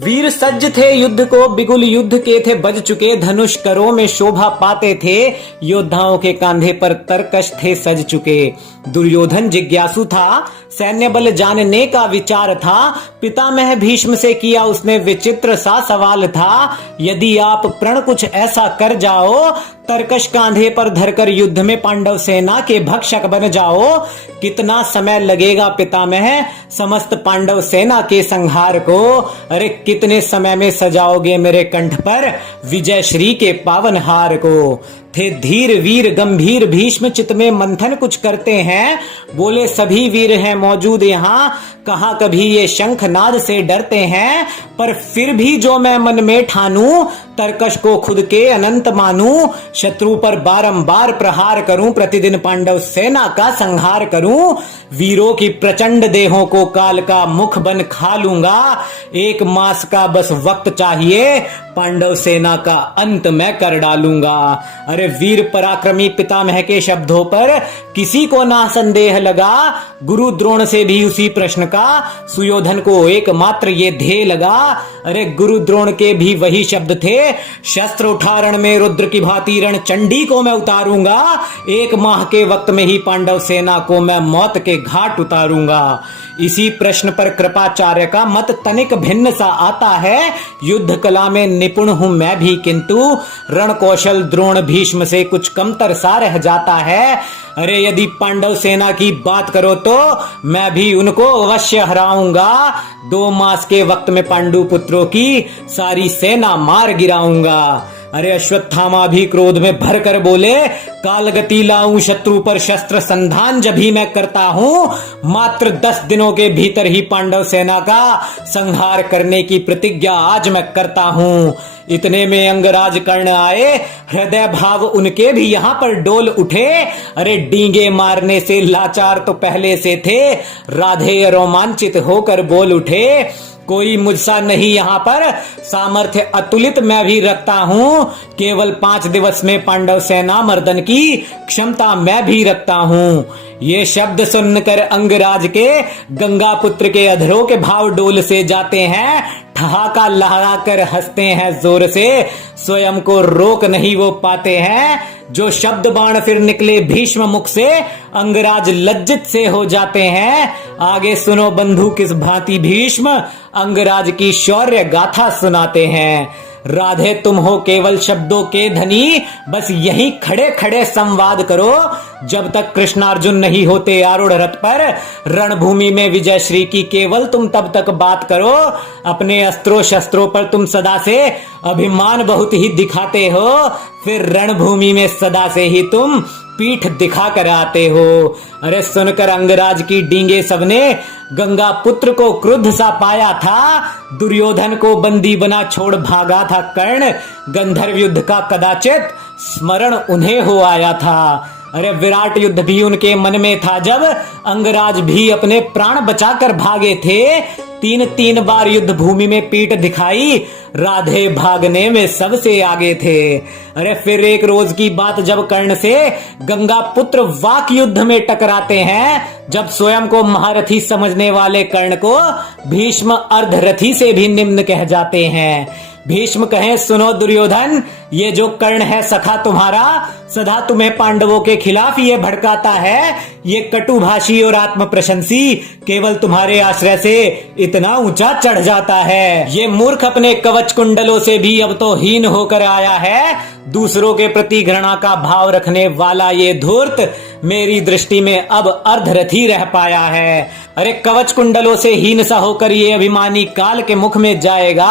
वीर सज्ज थे युद्ध को, बिगुल युद्ध के थे बज चुके, धनुष करों में शोभा पाते थे, योद्धाओं के कांधे पर तरकश थे सज चुके। दुर्योधन जिज्ञासु था, सैन्य बल जानने का विचार था, पितामह भीष्म से किया उसने विचित्र सा सवाल था, यदि आप प्रण कुछ ऐसा कर जाओ, तरकश कांधे पर धरकर युद्ध में पांडव सेना के भक्षक बन जाओ, कितना समय लगेगा पितामह समस्त पांडव सेना के संहार को? अरे कितने समय में सजाओगे मेरे कंठ पर विजय श्री के पावन हार को? थे धीर वीर गंभीर भीष्म चित में मंथन कुछ करते हैं, बोले सभी वीर हैं मौजूद यहाँ, कहा कभी ये शंखनाद से डरते हैं, पर फिर भी जो मैं मन में ठानूं, तरकश को खुद के अनंत मानूं, शत्रु पर बारंबार प्रहार करूं, प्रतिदिन पांडव सेना का संहार करूं, वीरों की प्रचंड देहों को काल का मुख बन खा लूंगा, 1 मास का बस वक्त चाहिए, पांडव सेना का अंत मैं कर डालूंगा। अरे वीर पराक्रमी पितामह के शब्दों पर किसी को ना संदेह लगा, गुरु द्रोण से भी उसी प्रश्न का सुयोधन को एकमात्र ये ध्येय लगा। अरे गुरु द्रोण के भी वही शब्द थे, शस्त्र उठा रण में रुद्र की भांति रण चंडी को मैं उतारूंगा, 1 माह के वक्त में ही पांडव सेना को मैं मौत के घाट उतारूंगा। इसी प्रश्न पर कृपाचार्य का मत तनिक भिन्न सा आता है, युद्ध कला में निपुण हूं मैं भी, किंतु रण कौशल द्रोण भीष्म से कुछ कमतर सा रह जाता है। अरे यदि पांडव सेना की बात करो तो मैं भी उनको अवश्य हराऊंगा, 2 मास के वक्त में पांडु पुत्रों की सारी सेना मार गिराऊंगा। अरे अश्वत्थामा भी क्रोध में भरकर बोले, कालगति लाऊं शत्रु पर शस्त्र संधान जब ही मैं करता हूं, मात्र 10 दिनों के भीतर ही पांडव सेना का संहार करने की प्रतिज्ञा आज मैं करता हूं। इतने में अंगराज कर्ण आए, हृदय भाव उनके भी यहां पर डोल उठे। अरे डींगे मारने से लाचार तो पहले से थे, राधेय रोमांचित होकर बोल उठे, कोई मुझसा नहीं यहाँ पर सामर्थ्य अतुलित मैं भी रखता हूँ, केवल 5 दिवस में पांडव सेना मर्दन की क्षमता मैं भी रखता हूँ। ये शब्द सुनकर अंगराज के गंगा पुत्र के अधरों के भाव डोल से जाते हैं, ठहाका लहरा कर हंसते हैं जोर से, स्वयं को रोक नहीं वो पाते हैं, जो शब्द बाण फिर निकले भीष्म मुख से, अंगराज लज्जित से हो जाते हैं। आगे सुनो बंधु किस भांति भीष्म अंगराज की शौर्य गाथा सुनाते हैं। राधे तुम हो केवल शब्दों के धनी, बस यही खड़े खड़े संवाद करो, जब तक कृष्णार्जुन नहीं होते आरूढ़ रथ पर, रणभूमि में विजय श्री की केवल तुम तब तक बात करो, अपने अस्त्रों शस्त्रों पर तुम सदा से अभिमान बहुत ही दिखाते हो, फिर रणभूमि में सदा से ही तुम पीठ दिखा कर आते हो। अरे सुनकर अंगराज की डींगे सबने गंगा पुत्र को क्रुद्ध सा पाया था, दुर्योधन को बंदी बना छोड़ भागा था कर्ण, गंधर्व युद्ध का कदाचित स्मरण उन्हें हो आया था। अरे विराट युद्ध भी उनके मन में था, जब अंगराज भी अपने प्राण बचाकर भागे थे, 3 बार युद्ध भूमि में पीठ दिखाई, राधे भागने में सबसे आगे थे। अरे फिर एक रोज की बात, जब कर्ण से गंगा पुत्र वाक युद्ध में टकराते हैं, जब स्वयं को महारथी समझने वाले कर्ण को भीष्म अर्धरथी से भी निम्न कह जाते हैं। भीष्म कहें, सुनो दुर्योधन, ये जो कर्ण है सखा तुम्हारा, सदा तुम्हें पांडवों के खिलाफ ये भड़काता है, ये कटुभाषी और आत्म प्रशंसी केवल तुम्हारे आश्रय से इतना ऊंचा चढ़ जाता है। ये मूर्ख अपने कवच कुंडलों से भी अब तो हीन होकर आया है, दूसरों के प्रति घृणा का भाव रखने वाला ये धूर्त मेरी दृष्टि में अब अर्धरथी रह पाया है। अरे कवच कुंडलों से हीन सा होकर ये अभिमानी काल के मुख में जाएगा,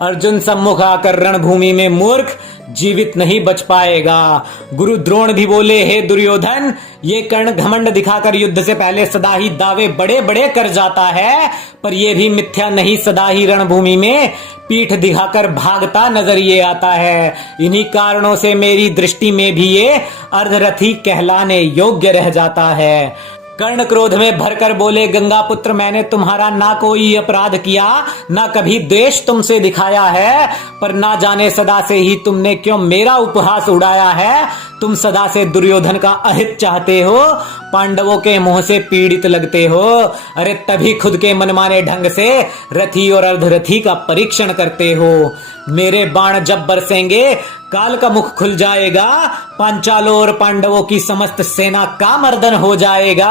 अर्जुन सम्मुख आकर रणभूमि में मूर्ख जीवित नहीं बच पाएगा। गुरु द्रोण भी बोले, हे दुर्योधन, ये कर्ण घमंड दिखाकर युद्ध से पहले सदा ही दावे बड़े बड़े कर जाता है, पर यह भी मिथ्या नहीं, सदा ही रणभूमि में पीठ दिखाकर भागता नजर ये आता है। इन्हीं कारणों से मेरी दृष्टि में भी ये अर्धरथी कहलाने योग्य रह जाता है। कर्ण क्रोध में भरकर बोले, गंगा पुत्र, मैंने तुम्हारा ना कोई अपराध किया, ना कभी द्वेष तुमसे दिखाया है, पर ना जाने सदा से ही तुमने क्यों मेरा उपहास उड़ाया है, तुम सदा से दुर्योधन का अहित चाहते हो, पांडवों के मुंह से पीड़ित लगते हो। अरे तभी खुद के मनमाने ढंग से रथी और अर्धरथी का परीक्षण करते हो। मेरे बाण जब बरसेंगे काल का मुख खुल जाएगा, पांचालों और पांडवों की समस्त सेना का मर्दन हो जाएगा।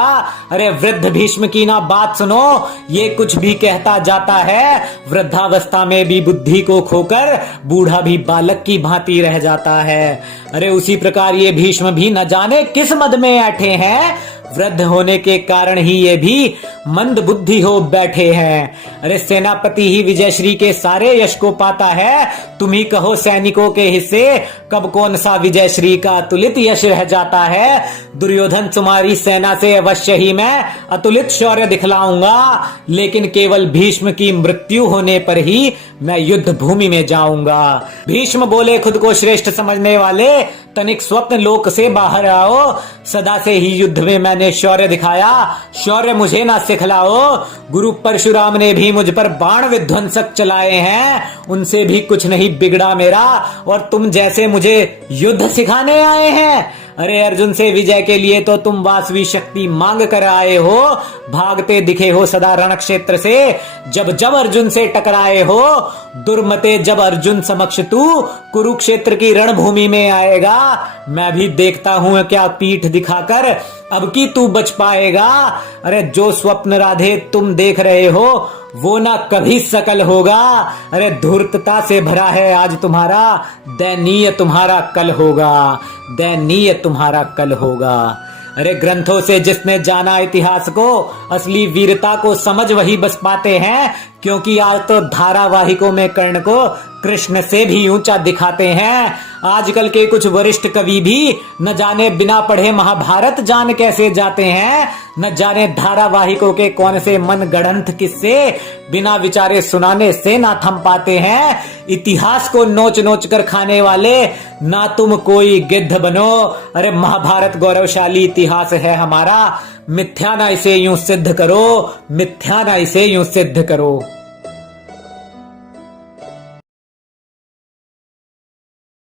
अरे वृद्ध भीष्म की ना बात सुनो, ये कुछ भी कहता जाता है, वृद्धावस्था में भी बुद्धि को खोकर बूढ़ा भी बालक की भांति रह जाता है। अरे उसी प्रकार ये भीष्म भी न जाने किस मद में ऐठे हैं, वृद्ध होने के कारण ही ये भी मंद बुद्धि हो बैठे हैं। अरे सेनापति ही विजयश्री के सारे यश को पाता है, तुम ही कहो सैनिकों के हिस्से कब कौन सा विजयश्री का अतुलित यश रह जाता है। दुर्योधन तुम्हारी सेना से अवश्य ही मैं अतुलित शौर्य दिखलाऊंगा, लेकिन केवल भीष्म की मृत्यु होने पर ही मैं युद्ध भूमि में जाऊंगा। भीष्म बोले, खुद को श्रेष्ठ समझने वाले तनिक स्वप्न लोक से बाहर आओ। सदा से ही युद्ध में मैंने शौर्य दिखाया, शौर्य मुझे ना सिखलाओ। गुरु परशुराम ने भी मुझ पर बाण विध्वंसक चलाए हैं, उनसे भी कुछ नहीं बिगड़ा मेरा, और तुम जैसे मुझे युद्ध सिखाने आए हैं। अरे अर्जुन से विजय के लिए तो तुम वासवी शक्ति मांग कर आए हो, भागते दिखे हो सदा रण क्षेत्र से, जब जब अर्जुन से टकराए हो। दुर्मते, जब अर्जुन समक्ष तू कुरुक्षेत्र की रणभूमि में आएगा, मैं भी देखता हूं क्या पीठ दिखाकर अब की तू बच पाएगा। अरे जो स्वप्न राधे तुम देख रहे हो वो ना कभी सकल होगा। अरे धूर्तता से भरा है आज तुम्हारा, दयनीय तुम्हारा कल होगा, दयनीय तुम्हारा कल होगा। अरे ग्रंथों से जिसने जाना इतिहास को, असली वीरता को समझ वही बस पाते हैं, क्योंकि आज तो धारावाहिकों में कर्ण को कृष्ण से भी ऊंचा दिखाते हैं। आजकल के कुछ वरिष्ठ कवि भी न जाने बिना पढ़े महाभारत जान कैसे जाते हैं, न जाने धारावाहिकों के कौन से मन गढ़ंत किस्से बिना विचारे सुनाने से ना थम पाते हैं। इतिहास को नोच नोच कर खाने वाले ना तुम कोई गिद्ध बनो। अरे महाभारत गौरवशाली इतिहास है हमारा, मिथ्या ना इसे यूं सिद्ध करो, मिथ्या ना इसे यूं सिद्ध करो।